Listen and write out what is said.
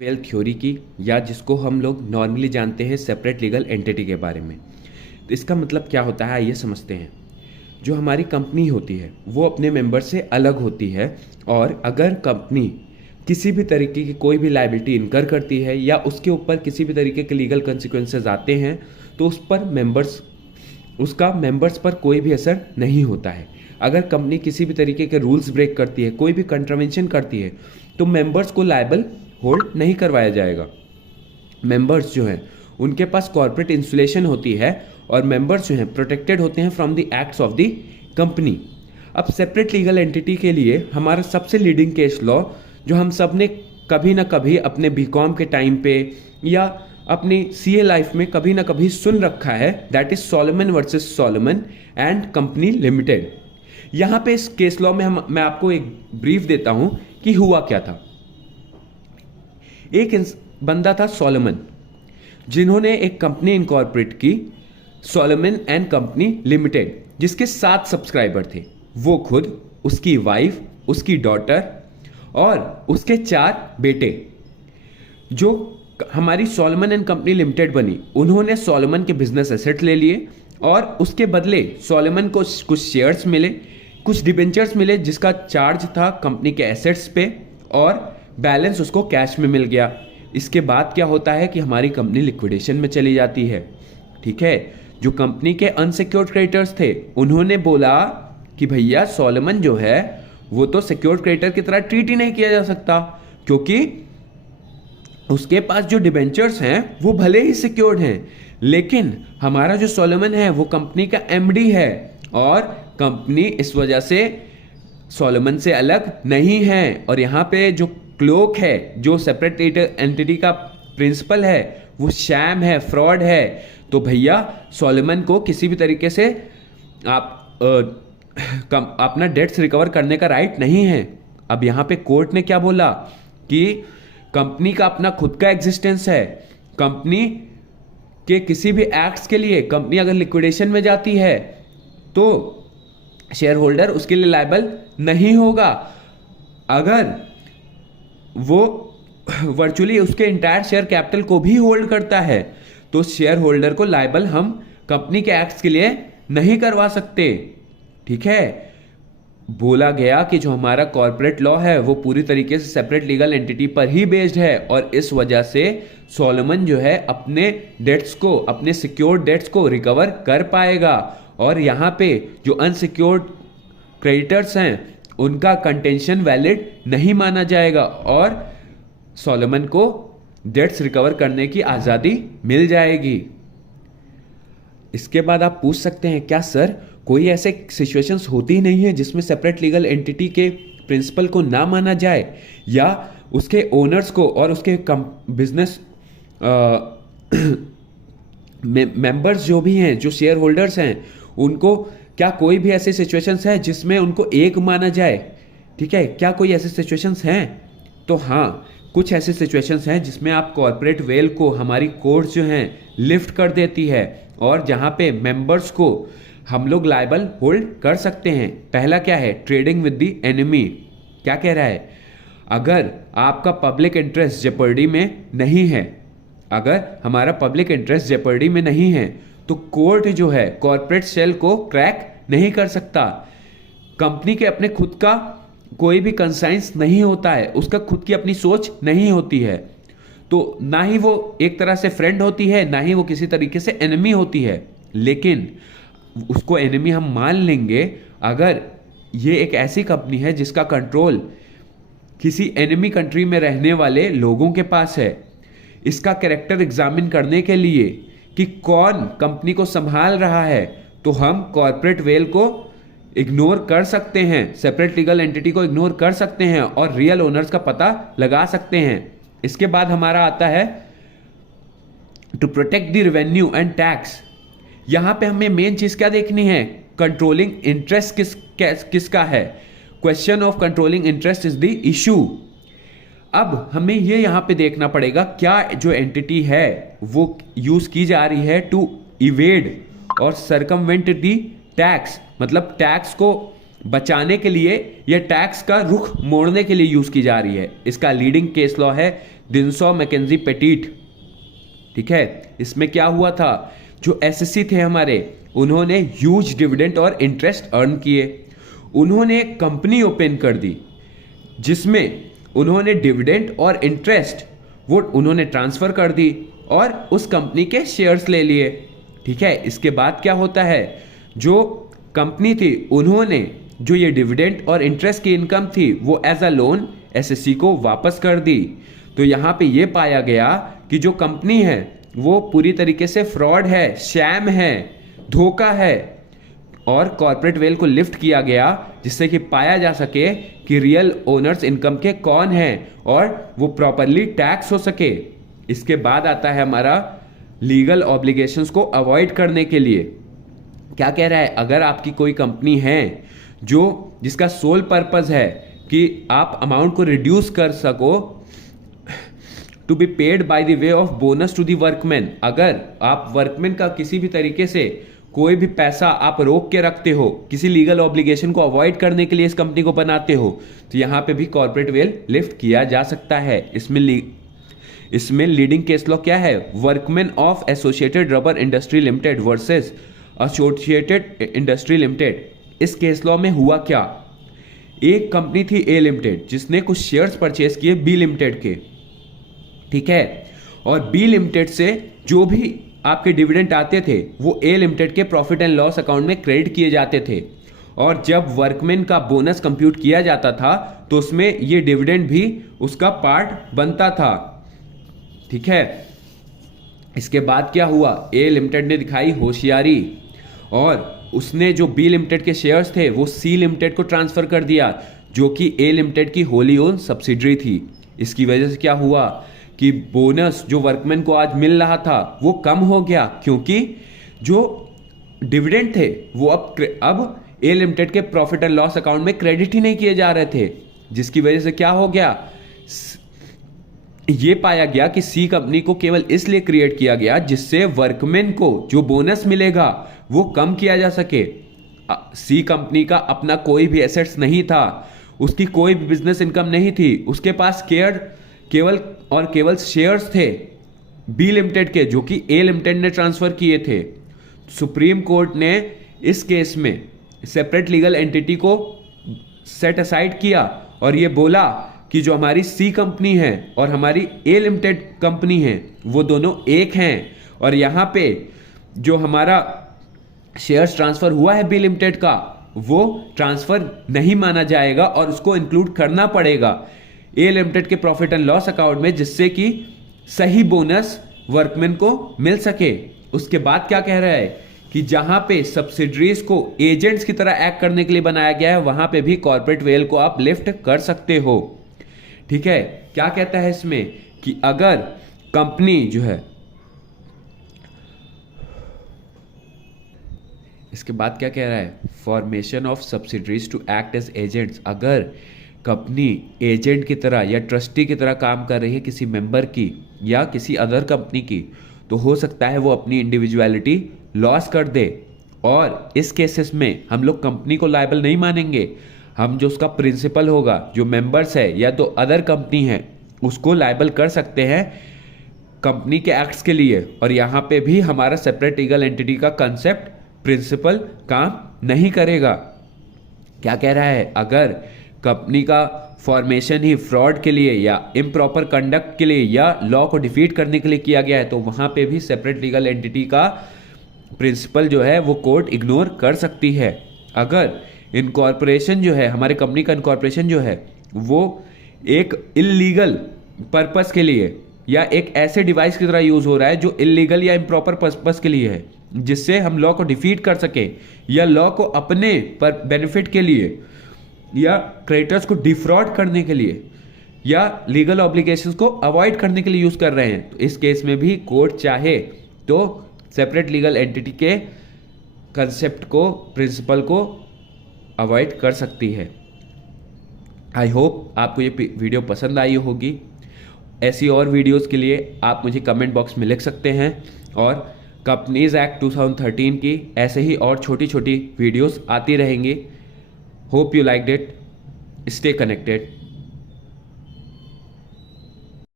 Wealth theory की, या जिसको हम लोग नॉर्मली जानते हैं सेपरेट लीगल एंटिटी के बारे में। तो इसका मतलब क्या होता है आइए समझते हैं। जो हमारी कंपनी होती है वो अपने मेंबर से अलग होती है, और अगर कंपनी किसी भी तरीके की कोई भी लायबिलिटी इनकर करती है या उसके ऊपर किसी भी तरीके के लीगल कंसिक्वेंसेज आते हैं तो उसका मेंबर्स पर कोई भी असर नहीं होता है। अगर कंपनी किसी भी तरीके के रूल्स ब्रेक करती है, कोई भी कंट्रावेंशन करती है, तो मेंबर्स को लायबल होल्ड नहीं करवाया जाएगा। मेंबर्स जो हैं उनके पास कॉर्पोरेट इंसुलेशन होती है, और मेंबर्स जो हैं प्रोटेक्टेड होते हैं from the acts of the company. अब सेपरेट लीगल एंटिटी के लिए हमारा सबसे लीडिंग केस लॉ जो हम सब ने कभी ना कभी अपने बीकॉम के टाइम पे या अपनी सीए लाइफ में कभी ना कभी सुन रखा है, that is Solomon versus Solomon and company limited. यहाँ पे इस केस लॉ में मैं आपको एक ब्रीफ देता हूँ कि हुआ क्या था। एक बंदा था सॉलोमन, जिन्होंने एक कंपनी इनकॉर्पोरेट की, सॉलोमन एंड कंपनी लिमिटेड, जिसके 7 सब्सक्राइबर थे। वो खुद, उसकी वाइफ, उसकी डॉटर और उसके 4 बेटे। जो हमारी सॉलोमन एंड कंपनी लिमिटेड बनी, उन्होंने सॉलोमन के बिजनेस एसेट ले लिए और उसके बदले सॉलोमन को कुछ शेयर्स मिले, कुछ डिबेंचर्स मिले जिसका चार्ज था कंपनी के एसेट्स पे, और बैलेंस उसको कैश में मिल गया। इसके बाद क्या होता है कि हमारी कंपनी लिक्विडेशन में चली जाती है। ठीक है, जो कंपनी के अनसिक्योर्ड क्रेडिटर्स थे उन्होंने बोला कि भैया सॉलोमन जो है वो तो सिक्योर्ड क्रेडिटर की तरह ट्रीट ही नहीं किया जा सकता, क्योंकि उसके पास जो डिबेंचर्स हैं वो भले ही सिक्योर्ड हैं, लेकिन हमारा जो सॉलोमन है वो कंपनी का एमडी है, और कंपनी इस वजह से सॉलोमन से अलग नहीं है। और यहाँ पे जो क्लोक है, जो सेपरेट एंटिटी का प्रिंसिपल है, वो शैम है, फ्रॉड है। तो भैया सॉलोमन को किसी भी तरीके से आप अपना डेट्स रिकवर करने का राइट नहीं है। अब यहाँ पे कोर्ट ने क्या बोला कि कंपनी का अपना खुद का एग्जिस्टेंस है, कंपनी के किसी भी एक्ट्स के लिए कंपनी अगर लिक्विडेशन में जाती है तो शेयर होल्डर उसके लिए लायबल नहीं होगा। अगर वो वर्चुअली उसके इंटायर शेयर कैपिटल को भी होल्ड करता है तो शेयर होल्डर को लायबल हम कंपनी के एक्ट्स के लिए नहीं करवा सकते। ठीक है, बोला गया कि जो हमारा कॉर्पोरेट लॉ है वो पूरी तरीके से सेपरेट लीगल एंटिटी पर ही बेस्ड है, और इस वजह से सॉलोमन जो है अपने डेट्स को, अपने सिक्योर्ड डेट्स को रिकवर कर पाएगा। और यहाँ पे जो अनसिक्योर्ड क्रेडिटर्स हैं उनका कंटेंशन वैलिड नहीं माना जाएगा, और सॉलोमन को डेट्स रिकवर करने की आज़ादी मिल जाएगी। इसके बाद आप पूछ सकते हैं क्या सर कोई ऐसे सिचुएशंस होती ही नहीं है जिसमें सेपरेट लीगल एंटिटी के प्रिंसिपल को ना माना जाए, या उसके ओनर्स को और उसके बिजनेस मेंबर्स जो भी हैं, जो शेयर होल्डर्स हैं, उनको क्या कोई भी ऐसी सिचुएशंस है जिसमें उनको एक माना जाए? ठीक है, क्या कोई ऐसे सिचुएशंस हैं? तो हाँ, कुछ ऐसे सिचुएशंस हैं जिसमें आप कॉर्पोरेट वेल को हमारी कोर्ट्स जो हैं लिफ्ट कर देती है, और जहां पे मेंबर्स को हम लोग लायबल होल्ड कर सकते हैं। पहला क्या है? Trading with the enemy. क्या कह रहा है? अगर आपका पब्लिक इंटरेस्ट जेपर्डी में नहीं है, अगर हमारा पब्लिक इंटरेस्ट जेपर्डी में नहीं है तो कोर्ट जो है कॉर्पोरेट सेल को क्रैक नहीं कर सकता। कंपनी के अपने खुद का कोई भी कंसाइंस नहीं होता है, उसका खुद की अपनी सोच नहीं होती है, तो ना ही वो एक तरह से फ्रेंड होती है, ना ही वो किसी तरीके से एनिमी होती है। लेकिन उसको एनिमी हम मान लेंगे अगर ये एक ऐसी कंपनी है जिसका कंट्रोल किसी एनिमी कंट्री में रहने वाले लोगों के पास है। इसका कैरेक्टर एग्जामिन करने के लिए कि कौन कंपनी को संभाल रहा है, तो हम कॉर्पोरेट वेल को इग्नोर कर सकते हैं, सेपरेट लीगल एंटिटी को इग्नोर कर सकते हैं और रियल ओनर्स का पता लगा सकते हैं। इसके बाद हमारा आता है to protect the revenue and tax. यहां पे हमें मेन चीज क्या देखनी है? कंट्रोलिंग इंटरेस्ट किसका है? Question of controlling interest is the issue. अब हमें ये यहां पे देखना पड़ेगा क्या जो एंटिटी है वो यूज की जा रही है टू इवेड और सरकमवेंट द टैक्स, मतलब टैक्स को बचाने के लिए या टैक्स का रुख मोड़ने के लिए यूज की जा रही है। इसका लीडिंग केस लॉ है डिनसॉ मैकेंजी पेटिट। ठीक है, इसमें क्या हुआ था, जो एसएससी थे हमारे, उन्होंने ह्यूज डिविडेंड और इंटरेस्ट अर्न किए। उन्होंने एक कंपनी ओपन कर दी जिसमें उन्होंने डिविडेंड और इंटरेस्ट वो उन्होंने ट्रांसफर कर दी और उस कंपनी के शेयर्स ले लिए। ठीक है, इसके बाद क्या होता है, जो कंपनी थी उन्होंने जो ये डिविडेंड और इंटरेस्ट की इनकम थी वो एज अ लोन एसएससी को वापस कर दी। तो यहां पे ये पाया गया कि जो कंपनी है वो पूरी तरीके से फ्रॉड है, शैम है, धोखा है, और कॉर्पोरेट वेल को लिफ्ट किया गया जिससे कि पाया जा सके कि रियल ओनर्स इनकम के कौन हैं और वो प्रॉपरली टैक्स हो सके। इसके बाद आता है हमारा लीगल ऑब्लिगेशंस को अवॉइड करने के लिए। क्या कह रहा है, अगर आपकी कोई कंपनी है जिसका सोल पर्पस है कि आप अमाउंट को रिड्यूस कर सको to be paid by the way of bonus to the workman, अगर आप वर्कमैन का किसी भी तरीके से कोई भी पैसा आप रोक के रखते हो, किसी लीगल ऑब्लिगेशन को अवॉइड करने के लिए इस कंपनी को बनाते हो, तो यहां पे भी कॉर्पोरेट वेल लिफ्ट किया जा सकता है। इसमें लीडिंग केस लॉ क्या है, workman of associated rubber industry limited versus associated industry limited. इस केस लॉ में हुआ क्या, एक कंपनी थी ए लिमिटेड जिसने कुछ शेयर्स परचेस किए बी लिमिटेड के। ठीक है, और बी लिमिटेड से जो भी आपके डिविडेंड आते थे वो ए लिमिटेड के प्रॉफिट एंड लॉस अकाउंट में क्रेडिट किए जाते थे, और जब वर्कमैन का बोनस कंप्यूट किया जाता था तो उसमें ये डिविडेंड भी उसका पार्ट बनता था। ठीक है, इसके बाद क्या हुआ, ए लिमिटेड ने दिखाई होशियारी और उसने जो बी लिमिटेड के शेयर्स थे वो सी लिमिटेड को ट्रांसफर कर दिया, जो कि ए लिमिटेड की होली ओन सब्सिडरी थी। इसकी वजह से क्या हुआ कि बोनस जो वर्कमैन को आज मिल रहा था वो कम हो गया, क्योंकि जो डिविडेंड थे वो अब ए लिमिटेड के प्रॉफिट एंड लॉस अकाउंट में क्रेडिट ही नहीं किए जा रहे थे, जिसकी वजह से क्या हो गया, ये पाया गया कि सी कंपनी को केवल इसलिए क्रिएट किया गया जिससे वर्कमैन को जो बोनस मिलेगा वो कम किया जा सके। सी कंपनी का अपना कोई भी एसेट्स नहीं था, उसकी कोई भी बिजनेस इनकम नहीं थी, उसके पास केवल शेयर्स थे बी लिमिटेड के जो कि ए लिमिटेड ने ट्रांसफर किए थे। सुप्रीम कोर्ट ने इस केस में सेपरेट लीगल एंटिटी को सेट असाइड किया और ये बोला कि जो हमारी सी कंपनी है और हमारी ए लिमिटेड कंपनी है वो दोनों एक हैं, और यहां पे जो हमारा शेयर्स ट्रांसफर हुआ है बी लिमिटेड का वो ट्रांसफर नहीं माना जाएगा और उसको इंक्लूड करना पड़ेगा ए लिमिटेड के प्रॉफिट एंड लॉस अकाउंट में, जिससे कि सही बोनस वर्कमैन को मिल सके। उसके बाद क्या कह रहा है कि जहां पे सब्सिडरीज को एजेंट्स की तरह एक्ट करने के लिए बनाया गया है वहां पे भी कॉर्पोरेट वेल को आप लिफ्ट कर सकते हो। ठीक है, क्या कहता है इसमें कि अगर कंपनी जो है, इसके बाद क्या कह रहा है, formation of subsidiaries to act as agents, अगर कंपनी एजेंट की तरह या ट्रस्टी की तरह काम कर रही है किसी मेंबर की या किसी अदर कंपनी की, तो हो सकता है वो अपनी इंडिविजुअलिटी लॉस कर दे, और इस केसेस में हम लोग कंपनी को लायबल नहीं मानेंगे, हम जो उसका प्रिंसिपल होगा, जो मेंबर्स है या तो अदर कंपनी है, उसको लायबल कर सकते हैं कंपनी के एक्ट्स के लिए। और यहाँ पे भी हमारा सेपरेट लीगल एंटिटी का कंसेप्ट प्रिंसिपल काम नहीं करेगा। क्या कह रहा है, अगर कंपनी का फॉर्मेशन ही फ्रॉड के लिए या इम्प्रॉपर कंडक्ट के लिए या लॉ को डिफीट करने के लिए किया गया है तो वहां पे भी सेपरेट लीगल एंटिटी का प्रिंसिपल जो है वो कोर्ट इग्नोर कर सकती है। अगर इनकॉर्पोरेशन जो है, हमारे कंपनी का इनकॉर्पोरेशन जो है वो एक इलीगल पर्पस के लिए या एक ऐसे डिवाइस की तरह यूज हो रहा है जो इलीगल या इम्प्रॉपर पर्पस के लिए है, जिससे हम लॉ को डिफीट कर सके या लॉ को अपने पर बेनिफिट के लिए या क्रेडिटर्स को डिफ्रॉड करने के लिए या लीगल ऑब्लिगेशंस को अवॉइड करने के लिए यूज कर रहे हैं, तो इस केस में भी कोर्ट चाहे तो सेपरेट लीगल एंटिटी के कंसेप्ट को, प्रिंसिपल को अवॉइड कर सकती है। आई होप आपको ये वीडियो पसंद आई होगी। ऐसी और वीडियोस के लिए आप मुझे कमेंट बॉक्स में लिख सकते हैं, और कंपनीज एक्ट 2013 की ऐसे ही और छोटी छोटी वीडियोस आती रहेंगी। Hope you liked it. Stay connected.